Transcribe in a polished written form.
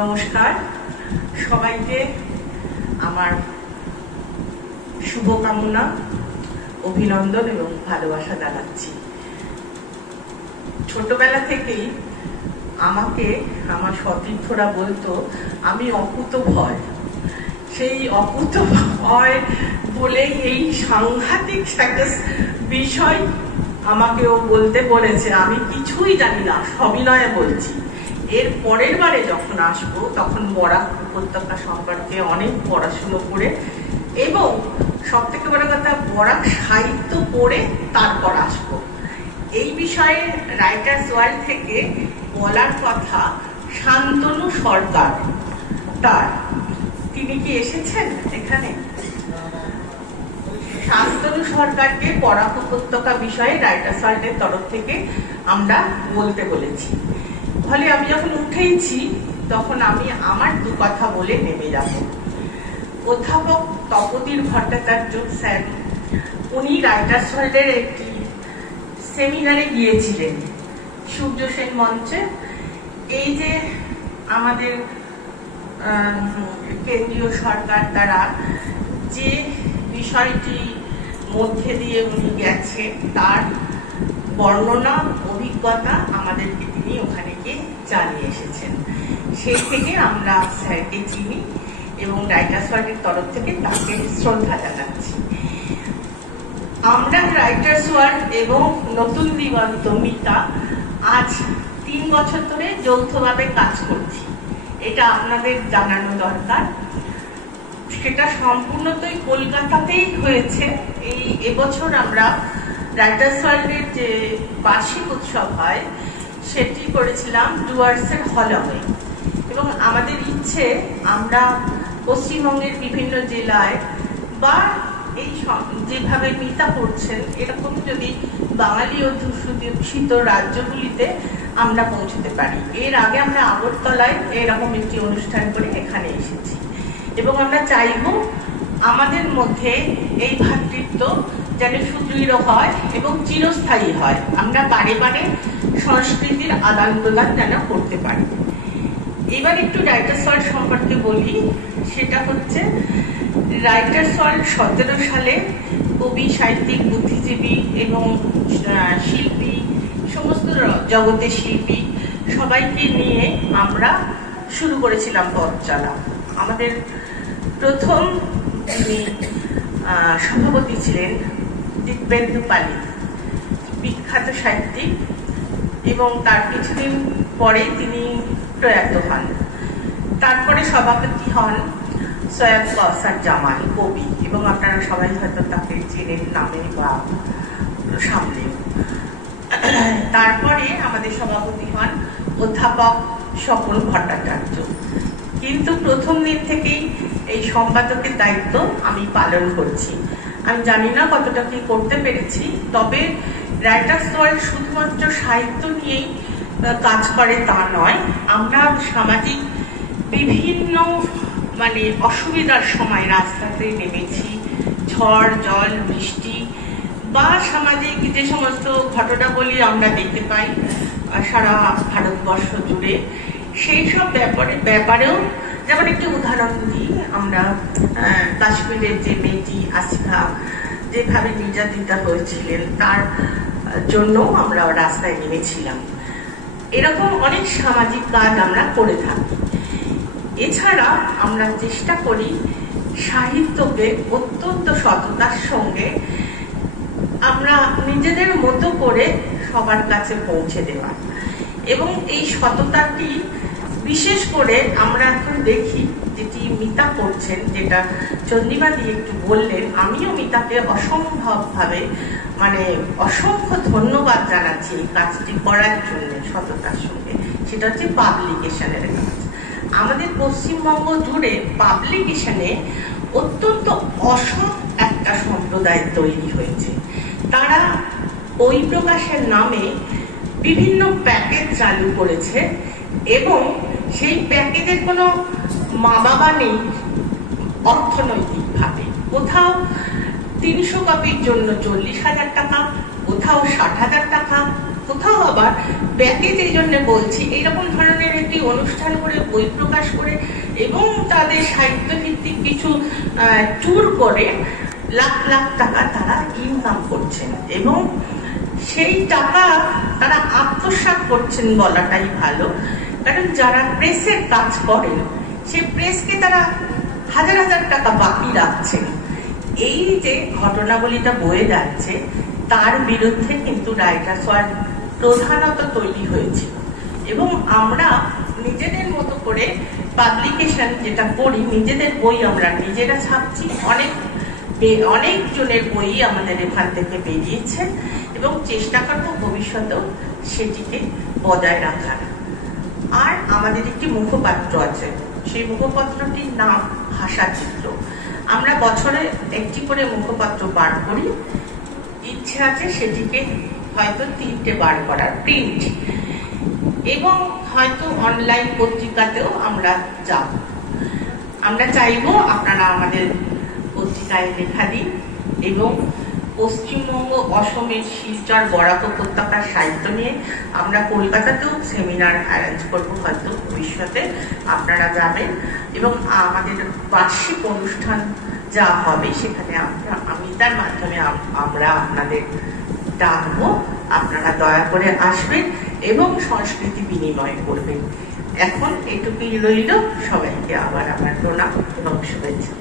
নমস্কার সবাইকে, আমার শুভকামনা, অভিনন্দন এবং ভালোবাসা জানাচ্ছি। ছোটবেলা থেকেই আমাকে আমার সতীর্থরা বলতো আমি অকুতোভয়। সেই অকুতোভয় বলেই এই সাংঘাতিক একটা বিষয় আমাকেও বলতে বলেছে। আমি কিছুই জানি না, সবিনয়ে বলছি। এর পরের বারে যখন আসবো তখন বরাক উপত্যকা সম্পর্কে অনেক পড়াশুনো করে এবং সব থেকে বড় কথা বরাক সাহিত্য পড়ে তারপর আসবো। এই বিষয়ে রাইটার্স ওয়ার্ল্ড থেকে বলার কথা শান্তনু সরকার। তিনি কি এসেছেন এখানে? শান্তনু সরকারকে বরাক উপত্যকা বিষয়ে রাইটার্স ওয়ার্ল্ডের তরফ থেকে আমরা বলতে বলেছি। ফলে আমি যখন উঠেইছি তখন আমি আমার দু কথা বলে নেমে যাব। অধ্যাপক তপোধীর ভট্টাচার্য স্যার, উনি রাইটার্স ওয়ার্ল্ডের একটি সেমিনারে গিয়েছিলেন সূর্য সেন মঞ্চে। এই যে আমাদের কেন্দ্রীয় সরকার দ্বারা যে বিষয়টি মধ্যে দিয়ে উনি গেছে তার বর্ণনা, অভিজ্ঞতা আমাদেরকে তিনি ওখানে গিয়ে জানিয়ে এসেছেন। সেই থেকে আমরা স্যারকে চিনি এবং রাইটার্স ওয়ার্ল্ডের তরফ থেকে তাকে শ্রদ্ধা জানাচ্ছি। আমরা রাইটার্স ওয়ার্ল্ড এবং নতুন দিগন্ত মিতা আজ 3 বছর ধরে যৌথভাবে কাজ করছি। এটা আপনাদের জানানো দরকার। সেটা সম্পূর্ণতই কলকাতাতেই হয়েছে। এবছর আমরা রাইটার্স ওয়ার্ল্ডের যে বার্ষিক উৎসব হয় সেটি করেছিলাম ডুয়ার্সের হলমে এবং আমাদের ইচ্ছে আমরা পশ্চিমবঙ্গের বিভিন্ন জেলায় বা এই যেভাবে মিতা করছেন এরকম যদি বাঙালি অধ্যুষিত রাজ্যগুলিতে আমরা পৌঁছতে পারি। এর আগে আমরা আগরতলায় এরকম একটি অনুষ্ঠান করে এখানে এসেছি এবং আমরা চাইব আমাদের মধ্যে এই ভ্রাতৃত্ব যেন সুদৃঢ় হয় এবং চিরস্থায়ী হয়। আমরা বারে বারে সংস্কৃতির আদান প্রদান যেন করতে পারি। এবার একটু রাইটার্স ওয়ার্ল্ড সম্পর্কে বলি। সেটা হচ্ছে রাইটার্স ওয়ার্ল্ড 17 সালে কবি, সাহিত্যিক, বুদ্ধিজীবী এবং শিল্পী, সমস্ত জগতের শিল্পী সবাইকে নিয়ে আমরা শুরু করেছিলাম পথ চলা। আমাদের প্রথম যিনি সভাপতি ছিলেন দিব্যেন্দু পালি, বিখ্যাত সাহিত্যিক, এবং তার কিছুদিন পরে তিনি প্রয়াত হন। তারপরে সভাপতি হন সৈয়দ কাউসার জামান, কবি, এবং আপনারা সবাই হয়তো তাকে চেনেন নামে বা সামনে। তারপরে আমাদের সভাপতি হন অধ্যাপক স্বপন ভট্টাচার্য। কিন্তু প্রথম দিন থেকেই এই সম্পাদকের দায়িত্ব আমি পালন করছি। আমি জানি না কতটা কি করতে পেরেছি, তবে রাইটার্স ওয়ার্ল্ড শুধুমাত্র সাহিত্য নিয়েই কাজ করে তা নয়। আমরা সামাজিক বিভিন্ন অসুবিধার সময় রাস্তাতে নেমেছি। ঝড়, জল, বৃষ্টি বা সামাজিক যে সমস্ত ঘটনাবলী আমরা দেখতে পাই সারা ভারতবর্ষ জুড়ে, সেই সব ব্যাপারেও যেমন একটি উদাহরণ দিই। আমরা কাশ্মীরের যে মেয়েটি আসিফা যেভাবে নির্যাতিতা হয়েছিলেন তার জন্য আমরা রাস্তায় নেমেছিলাম। এরকম অনেক সামাজিক কাজ আমরা করে থাকি। এছাড়া আমরা চেষ্টা করি সাহিত্যকে অত্যন্ত সততার সঙ্গে আমরা নিজেদের মতো করে সবার কাছে পৌঁছে দেওয়া, এবং এই সততাটি বিশেষ করে আমরা এখন দেখি যেটি মিতা করছেন, যেটা চন্দ্রিমাদি একটু বললেন। আমিও মিতাকে অসম্ভবভাবে অসংখ্য ধন্যবাদ জানাচ্ছি এই কাজটি করার জন্য সততার সঙ্গে। সেটা হচ্ছে পাবলিকেশনের কাজ। আমাদের পশ্চিমবঙ্গ জুড়ে পাবলিকেশনে অত্যন্ত অসৎ একটা সম্প্রদায় তৈরি হয়েছে। তারা বই প্রকাশের নামে বিভিন্ন প্যাকেজ চালু করেছে এবং সেই প্যাকেজের কোনো মা বাবা নেই অর্থনৈতিকভাবে। কোথাও 300 কপির জন্য 40,000 টাকা, কোথাও 60,000 টাকা, কোথাও আবার প্যাকেজ, এই জন্য বলছি এইরকম ধরনের একটি একটি অনুষ্ঠান করে, বই প্রকাশ করে এবং তাদের সাহিত্য ভিত্তিক কিছু ট্যুর করে লাখ লাখ টাকা তারা ইনকাম করছেন এবং সেই টাকা তারা আত্মসাৎ করছেন বলাটাই ভালো। কারণ যারা প্রেসের কাজ করেন সেই প্রেসকে তারা হাজার হাজার টাকা বাকি রাখছেন। এই যে ঘটনাবলীটা বয়ে যাচ্ছে তার বিরুদ্ধে কিন্তু রাইটার্স ওয়ার্ল্ড প্রধানত তৈরি হয়েছিল এবং আমরা নিজেদের মতো করে পাবলিকেশন যেটা করি, নিজেদের বই আমরা নিজেরা ছাপছি, অনেক জনের বই আমাদের এখান থেকে বেরিয়েছে এবং চেষ্টা করবো ভবিষ্যতেও সেটিকে বজায় রাখার। আর আমাদের একটি মুখপাত্র আছে, সেই মুখপত্রটির নাম ভাষাচিত্র। আমরা বছরে একটি করে মুখপাত্র বার করি, ইচ্ছে আছে সেটিকে হয়তো 3টে বার করার, প্রিন্ট এবং হয়তো অনলাইন পত্রিকাতেও আমরা যাব। আমরা চাইবো আপনারা আমাদের পত্রিকায় লেখা দিন এবং পশ্চিমবঙ্গ, অসমের শিলচর, বরাক উপত্যকার সাহিত্য নিয়ে আমরা কলকাতাতেও সেমিনার অ্যারেঞ্জ করবো হয়তো ভবিষ্যতে, আপনারা যাবেন এবং আমাদের বার্ষিক অনুষ্ঠান যা হবে সেখানে আমি তার মাধ্যমে আমরা আপনাদের ডাকবো, আপনারা দয়া করে আসবেন এবং সংস্কৃতি বিনিময় করবেন। এখন এটুকুই রইল। সবাইকে আবার আমার প্রণাম এবং শুভেচ্ছা।